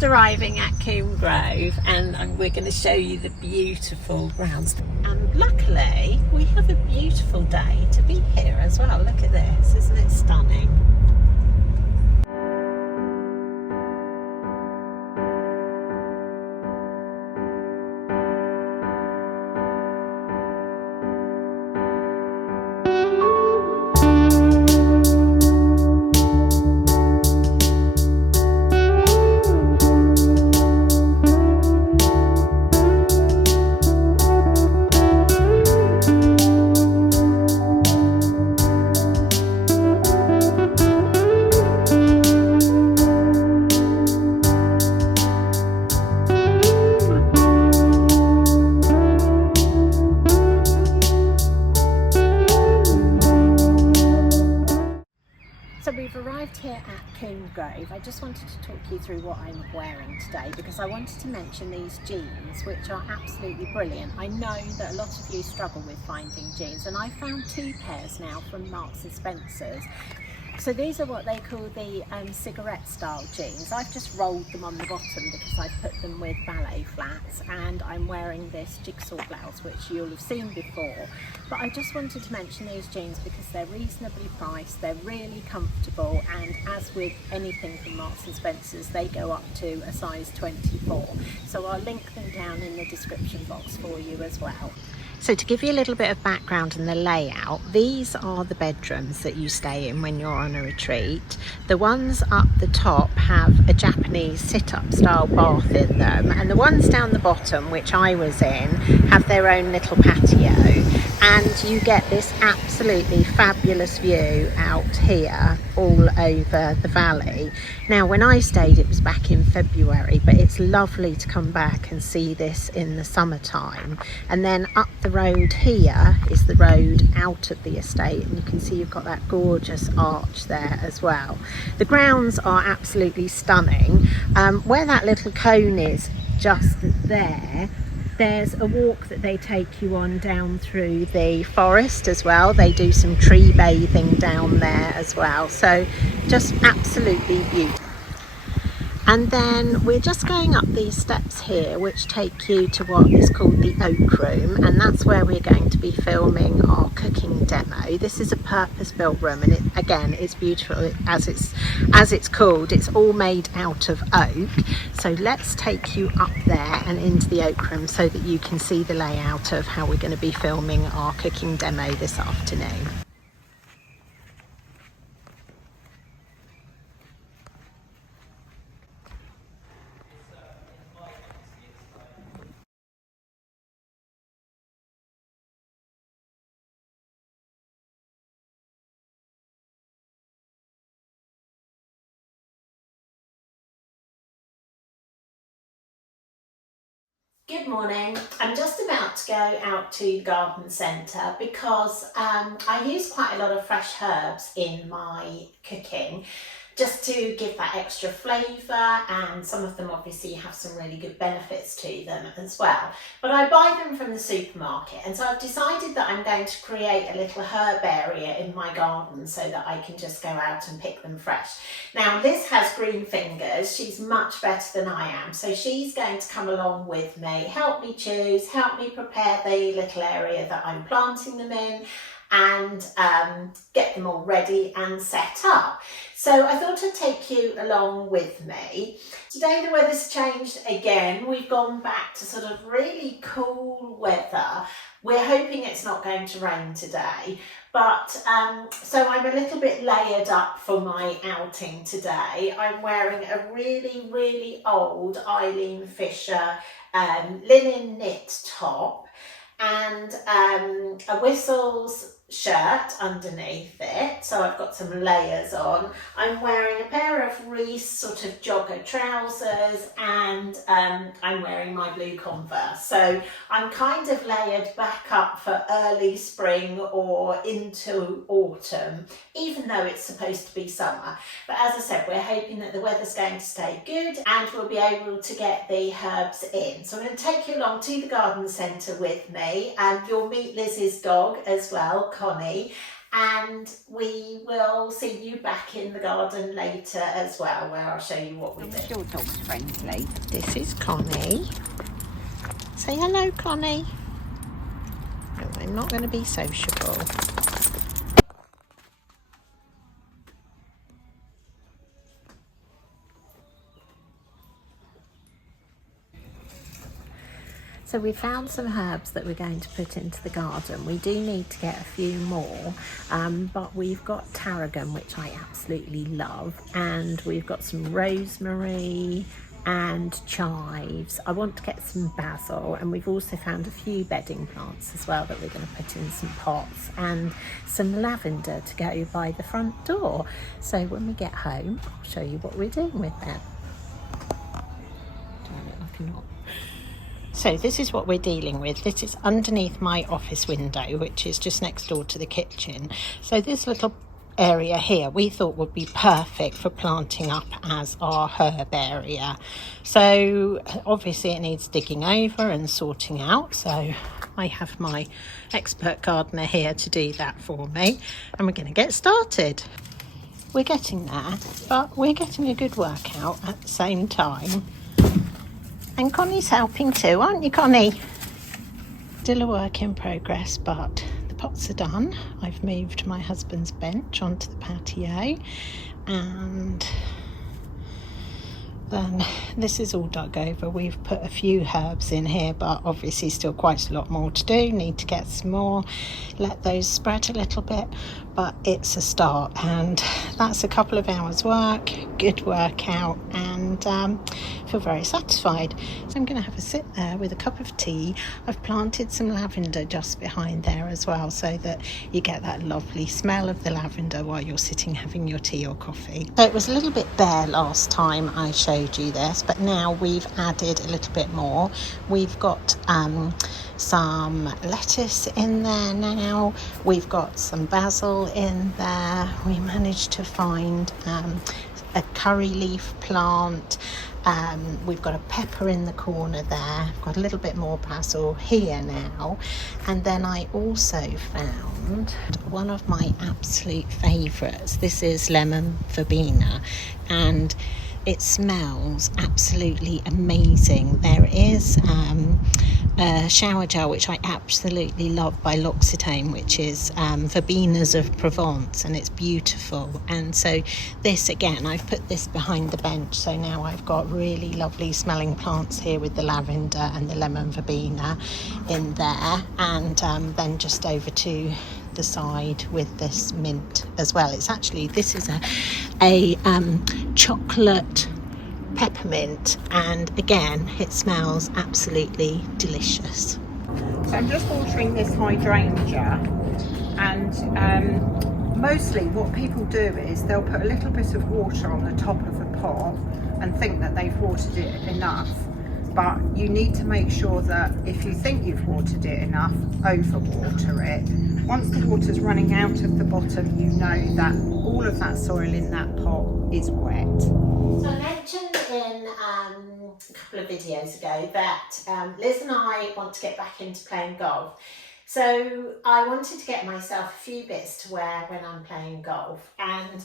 just arriving at Coombe Grove, and we're going to show you the beautiful grounds. And luckily we have a beautiful day to be here as well. Look at this, isn't it stunning? So we've arrived here at Coombe Grove. I just wanted to talk you through what I'm wearing today because I wanted to mention these jeans, which are absolutely brilliant. I know that a lot of you struggle with finding jeans, and I found 2 pairs now from Marks and Spencer's. So these are what they call the cigarette style jeans. I've just rolled them on the bottom because I put them with ballet flats, and I'm wearing this jigsaw blouse which you'll have seen before. But I just wanted to mention these jeans because they're reasonably priced, they're really comfortable, and as with anything from Marks and Spencer's, they go up to a size 24. So I'll link them down in the description box for you as well. So to give you a little bit of background on the layout, these are the bedrooms that you stay in when you're on a retreat. The ones up the top have a Japanese sit-up style bath in them, and the ones down the bottom, which I was in, have their own little patio, and you get this absolutely fabulous view out here all over the valley. Now when I stayed it was back in February, but it's lovely to come back and see this in the summertime. And then up the road here is the road out of the estate, and you can see you've got that gorgeous arch there as well. The grounds are absolutely stunning. Where that little cone is just there, there's a walk that they take you on down through the forest as well. They do some tree bathing down there as well, so just absolutely beautiful. And then we're just going up these steps here which take you to what is called the Oak Room, and that's where we're going to be filming our cooking demo. This is a purpose-built room, and it's beautiful as it's called. It's all made out of oak. So let's take you up there and into the Oak Room so that you can see the layout of how we're going to be filming our cooking demo this afternoon. Good morning. I'm just about to go out to the garden centre because I use quite a lot of fresh herbs in my cooking, just to give that extra flavour, and some of them obviously have some really good benefits to them as well. But I buy them from the supermarket, and so I've decided that I'm going to create a little herb area in my garden so that I can just go out and pick them fresh. Now Liz has green fingers, she's much better than I am, so she's going to come along with me, help me choose, help me prepare the little area that I'm planting them in, and get them all ready and set up. So I thought I'd take you along with me. Today the weather's changed again. We've gone back to sort of really cool weather. We're hoping it's not going to rain today, but so I'm a little bit layered up for my outing today. I'm wearing a really old Eileen Fisher linen knit top and a Whistles shirt underneath it, so I've got some layers on. I'm wearing a pair of Reese sort of jogger trousers, and I'm wearing my blue Converse, so I'm kind of layered back up for early spring or into autumn, even though it's supposed to be summer. But as I said, we're hoping that the weather's going to stay good and we'll be able to get the herbs in. So I'm going to take you along to the garden centre with me, and you'll meet Liz's dog as well, Connie, and we will see you back in the garden later as well, where I'll show you what we do. Your dog's friendly. This is Connie. Say hello, Connie. No, I'm not going to be sociable. So we found some herbs that we're going to put into the garden. We do need to get a few more, but we've got tarragon, which I absolutely love, and we've got some rosemary and chives. I want to get some basil, and we've also found a few bedding plants as well that we're going to put in some pots, and some lavender to go by the front door. So when we get home, I'll show you what we're doing with them. Do I look like a knot? So this is what we're dealing with. This is underneath my office window, which is just next door to the kitchen. So this little area here we thought would be perfect for planting up as our herb area. So obviously it needs digging over and sorting out. So I have my expert gardener here to do that for me, and we're going to get started. We're getting there, but we're getting a good workout at the same time. And Connie's helping too, aren't you, Connie? Still a work in progress, but the pots are done. I've moved my husband's bench onto the patio, and then this is all dug over. We've put a few herbs in here, but obviously still quite a lot more to do. Need to get some more, let those spread a little bit, but it's a start, and that's a couple of hours work, good workout, and feel very satisfied. So I'm going to have a sit there with a cup of tea. I've planted some lavender just behind there as well, so that you get that lovely smell of the lavender while you're sitting having your tea or coffee. So it was a little bit bare last time I showed you this, but now we've added a little bit more. We've got some lettuce in there now. We've got some basil in there. We managed to find a curry leaf plant. We've got a pepper in the corner there. I've got a little bit more basil here now. And then I also found one of my absolute favourites. This is lemon verbena, and it smells absolutely amazing. There is a shower gel which I absolutely love by L'Occitane, which is Verbenas of Provence, and it's beautiful. And so this, again, I've put this behind the bench, so now I've got really lovely smelling plants here with the lavender and the lemon verbena in there, and then just over to the side with this mint as well. It's actually, this is a chocolate peppermint, and again it smells absolutely delicious. So I'm just watering this hydrangea, and mostly what people do is they'll put a little bit of water on the top of a pot and think that they've watered it enough, but you need to make sure that if you think you've watered it enough, overwater it. Once the water's running out of the bottom, you know that all of that soil in that pot is wet. So I mentioned in a couple of videos ago that Liz and I want to get back into playing golf. So I wanted to get myself a few bits to wear when I'm playing golf, and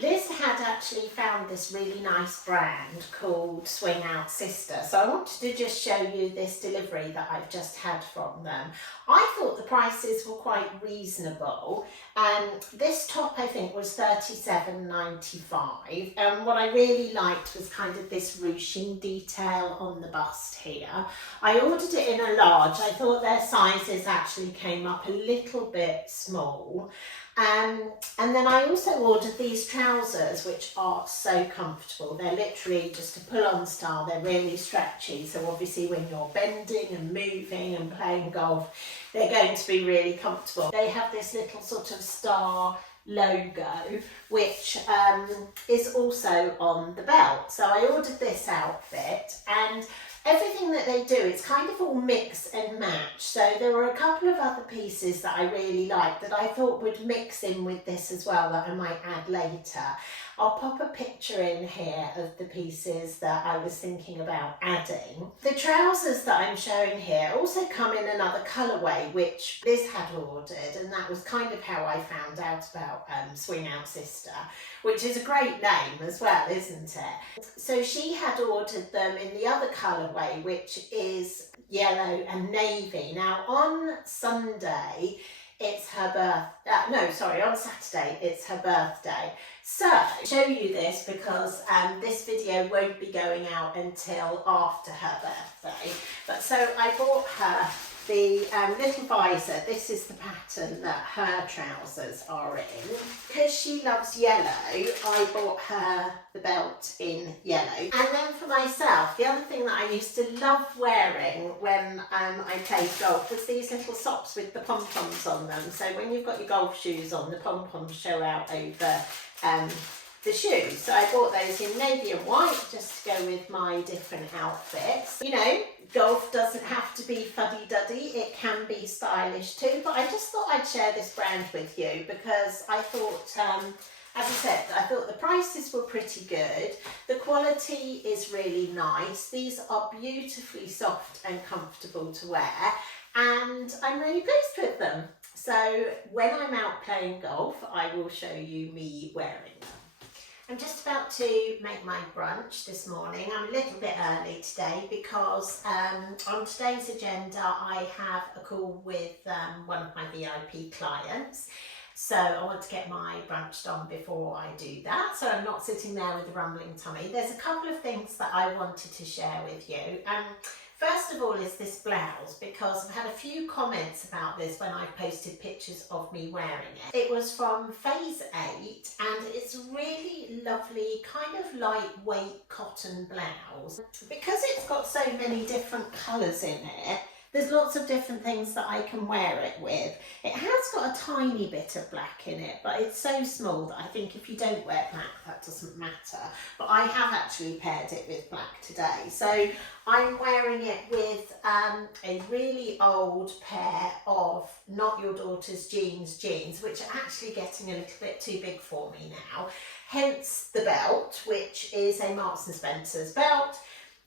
Liz had actually found this really nice brand called Swing Out Sister. So I wanted to just show you this delivery that I've just had from them. I thought the prices were quite reasonable. This top I think was $37.95. And what I really liked was kind of this ruching detail on the bust here. I ordered it in a large. I thought their sizes actually came up a little bit small. And then I also ordered these trousers, which are so comfortable. They're literally just a pull-on style. They're really stretchy, so obviously when you're bending and moving and playing golf, they're going to be really comfortable. They have this little sort of star logo, which is also on the belt. So I ordered this outfit, and everything that they do, it's kind of all mix and match. So there were a couple of other pieces that I really liked that I thought would mix in with this as well, that I might add later. I'll pop a picture in here of the pieces that I was thinking about adding. The trousers that I'm showing here also come in another colourway, which Liz had ordered, and that was kind of how I found out about Swing Out Sister, which is a great name as well, isn't it? So she had ordered them in the other colourway, which is yellow and navy. Now on Sunday, it's her on Saturday, it's her birthday. So I'll show you this because this video won't be going out until after her birthday. But so I bought her the little visor. This is the pattern that her trousers are in. Because she loves yellow, I bought her the belt in yellow. And then for myself, the other thing that I used to love wearing when I played golf was these little socks with the pom-poms on them. So when you've got your golf shoes on, the pom-poms show out over the shoes. So I bought those in navy and white just to go with my different outfits. You know, golf doesn't have to be fuddy-duddy, it can be stylish too, but I just thought I'd share this brand with you because I thought, as I said, I thought the prices were pretty good. The quality is really nice. These are beautifully soft and comfortable to wear, and I'm really pleased with them. So when I'm out playing golf, I will show you me wearing them. I'm just about to make my brunch this morning. I'm a little bit early today because on today's agenda I have a call with one of my VIP clients. So I want to get my brunch done before I do that, so I'm not sitting there with a rumbling tummy. There's a couple of things that I wanted to share with you. First of all is this blouse, because I've had a few comments about this when I posted pictures of me wearing it. It was from Phase 8 and it's a really lovely kind of lightweight cotton blouse. Because it's got so many different colours in it, there's lots of different things that I can wear it with. It has got a tiny bit of black in it, but it's so small that I think if you don't wear black, that doesn't matter. But I have actually paired it with black today. So I'm wearing it with a really old pair of Not Your Daughter's jeans, which are actually getting a little bit too big for me now. Hence the belt, which is a Marks and Spencer's belt.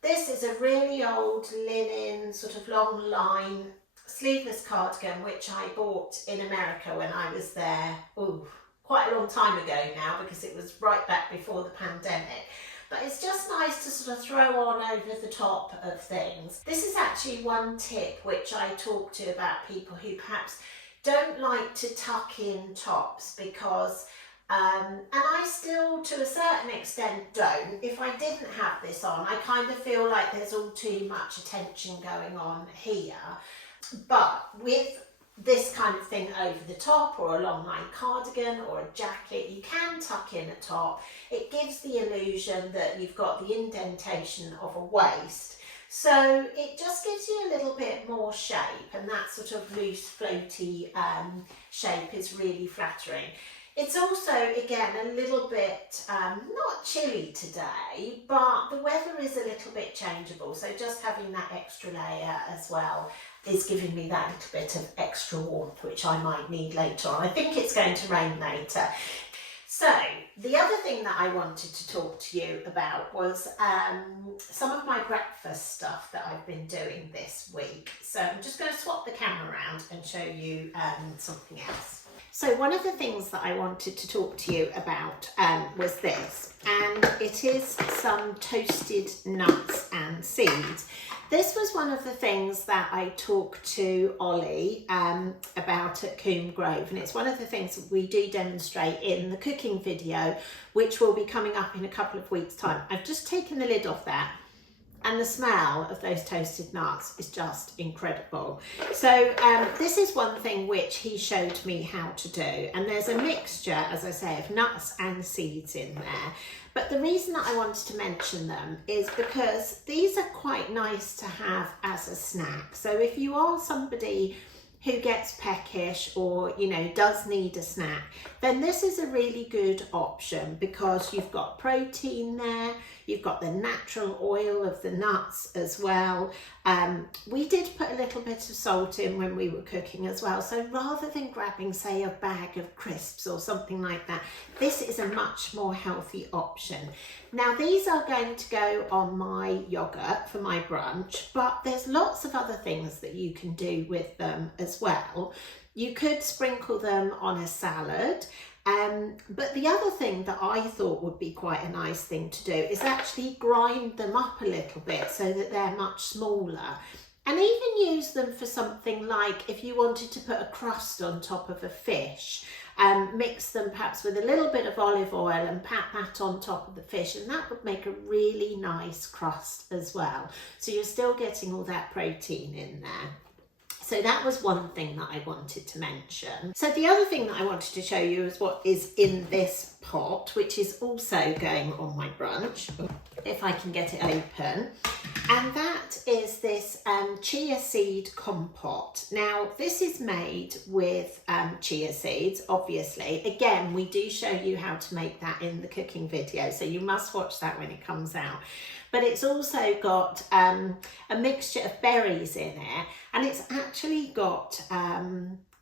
This is a really old linen, sort of long line, sleeveless cardigan, which I bought in America when I was there, quite a long time ago now, because it was right back before the pandemic. But it's just nice to sort of throw on over the top of things. This is actually one tip which I talk to about people who perhaps don't like to tuck in tops, because and I still to a certain extent don't. If I didn't have this on, I kind of feel like there's all too much attention going on here. But with this kind of thing over the top, or a long line cardigan or a jacket, you can tuck in a top. It gives the illusion that you've got the indentation of a waist. So it just gives you a little bit more shape, and that sort of loose floaty shape is really flattering. It's also, again, a little bit, not chilly today, but the weather is a little bit changeable. So just having that extra layer as well is giving me that little bit of extra warmth, which I might need later on. I think it's going to rain later. So the other thing that I wanted to talk to you about was some of my breakfast stuff that I've been doing this week. So I'm just going to swap the camera around and show you something else. So one of the things that I wanted to talk to you about was this, and it is some toasted nuts and seeds. This was one of the things that I talked to Ollie about at Coombe Grove, and it's one of the things that we do demonstrate in the cooking video, which will be coming up in a couple of weeks' time. I've just taken the lid off that, and the smell of those toasted nuts is just incredible. So this is one thing which he showed me how to do, and there's a mixture, as I say, of nuts and seeds in there. But the reason that I wanted to mention them is because these are quite nice to have as a snack. So if you are somebody who gets peckish, or does need a snack, then this is a really good option, because you've got protein there, You've got the natural oil of the nuts as well. We did put a little bit of salt in when we were cooking as well. So rather than grabbing, say, a bag of crisps or something like that, this is a much more healthy option. Now, these are going to go on my yogurt for my brunch, but there's lots of other things that you can do with them as well. You could sprinkle them on a salad. But the other thing that I thought would be quite a nice thing to do is actually grind them up a little bit so that they're much smaller, and even use them for something like if you wanted to put a crust on top of a fish, mix them perhaps with a little bit of olive oil and pat that on top of the fish, and that would make a really nice crust as well. So you're still getting all that protein in there. So that was one thing that I wanted to mention. So the other thing that I wanted to show you is what is in this pot, which is also going on my brunch, if I can get it open. And that is this chia seed compote. Now, this is made with chia seeds, obviously. Again, we do show you how to make that in the cooking video, so you must watch that when it comes out. But it's also got a mixture of berries in it, and it's actually got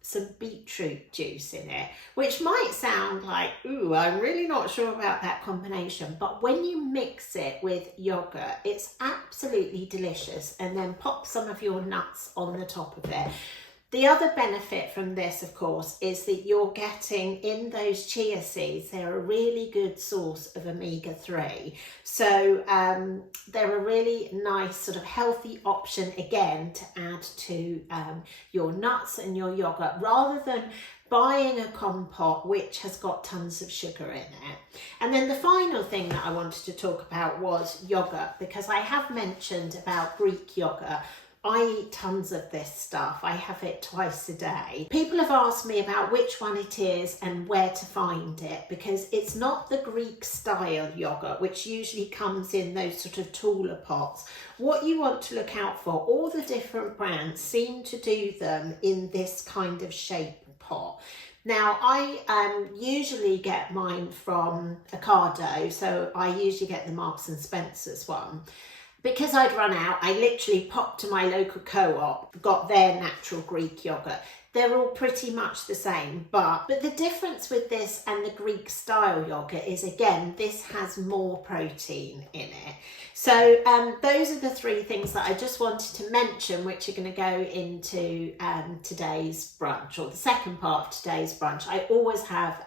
some beetroot juice in it, which might sound like, ooh, I'm really not sure about that combination. But when you mix it with yogurt, it's absolutely delicious. And then pop some of your nuts on the top of it. The other benefit from this, of course, is that you're getting in those chia seeds, they're a really good source of omega-3. So they're a really nice sort of healthy option, again, to add to your nuts and your yogurt, rather than buying a compote which has got tons of sugar in it. And then the final thing that I wanted to talk about was yogurt, because I have mentioned about Greek yogurt. I eat tons of this stuff. I have it twice a day. People have asked me about which one it is and where to find it, because it's not the Greek style yogurt, which usually comes in those sort of taller pots. What you want to look out for, all the different brands seem to do them in this kind of shape pot. Now, I usually get mine from Ocado, so I usually get the Marks and Spencer's one. Because I'd run out, I literally popped to my local co-op, got their natural Greek yogurt. They're all pretty much the same, but the difference with this and the Greek style yogurt is, again, this has more protein in it. So those are the three things that I just wanted to mention, which are going to go into today's brunch, or the second part of today's brunch. I always have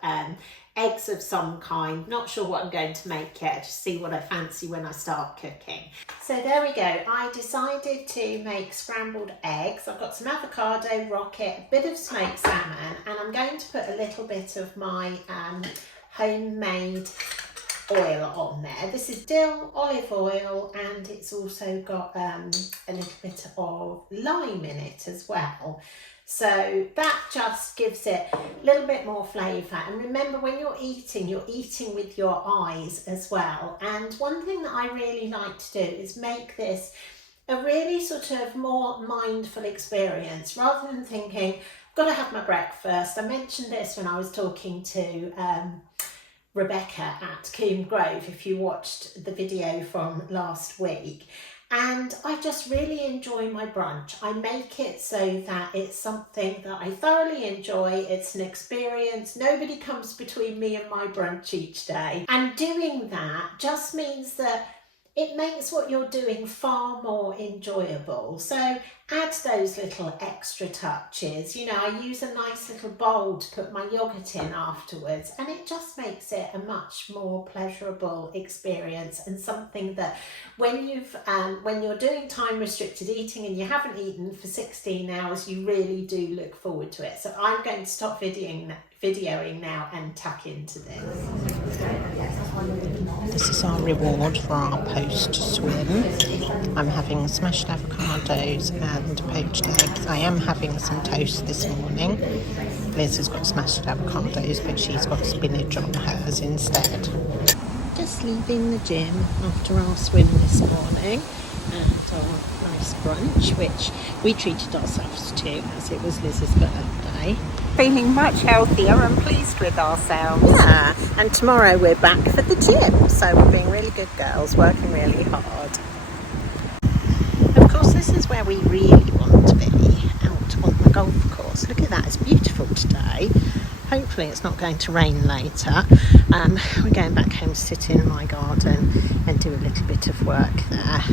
eggs of some kind. Not sure what I'm going to make yet, just see what I fancy when I start cooking. So there we go. I decided to make scrambled eggs. I've got some avocado, rocket, a bit of smoked salmon, and I'm going to put a little bit of my homemade oil on there. This is dill, olive oil, and it's also got a little bit of lime in it as well. So that just gives it a little bit more flavour. And remember, when you're eating with your eyes as well. And one thing that I really like to do is make this a really sort of more mindful experience, rather than thinking, I've got to have my breakfast. I mentioned this when I was talking to Rebecca at Coombe Grove, if you watched the video from last week. And I just really enjoy my brunch. I make it so that it's something that I thoroughly enjoy. It's an experience. Nobody comes between me and my brunch each day. And doing that just means that it makes what you're doing far more enjoyable. So add those little extra touches. You know, I use a nice little bowl to put my yogurt in afterwards, and it just makes it a much more pleasurable experience, and something that when you're doing time restricted eating and you haven't eaten for 16 hours, you really do look forward to it. So I'm going to stop videoing now and tuck into this. This is our reward for our post-swim. I'm having smashed avocados and poached eggs. I am having some toast this morning. Liz has got smashed avocados, but she's got spinach on hers instead. Just leaving the gym after our swim this morning and our nice brunch, which we treated ourselves to as it was Liz's birthday. feeling much healthier and pleased with ourselves. Yeah, and tomorrow we're back for the gym, so we're being really good girls, working really hard. Of course, this is where we really want to be, out on the golf course. Look at that, it's beautiful today. Hopefully it's not going to rain later. We're going back home to sit in my garden and do a little bit of work there.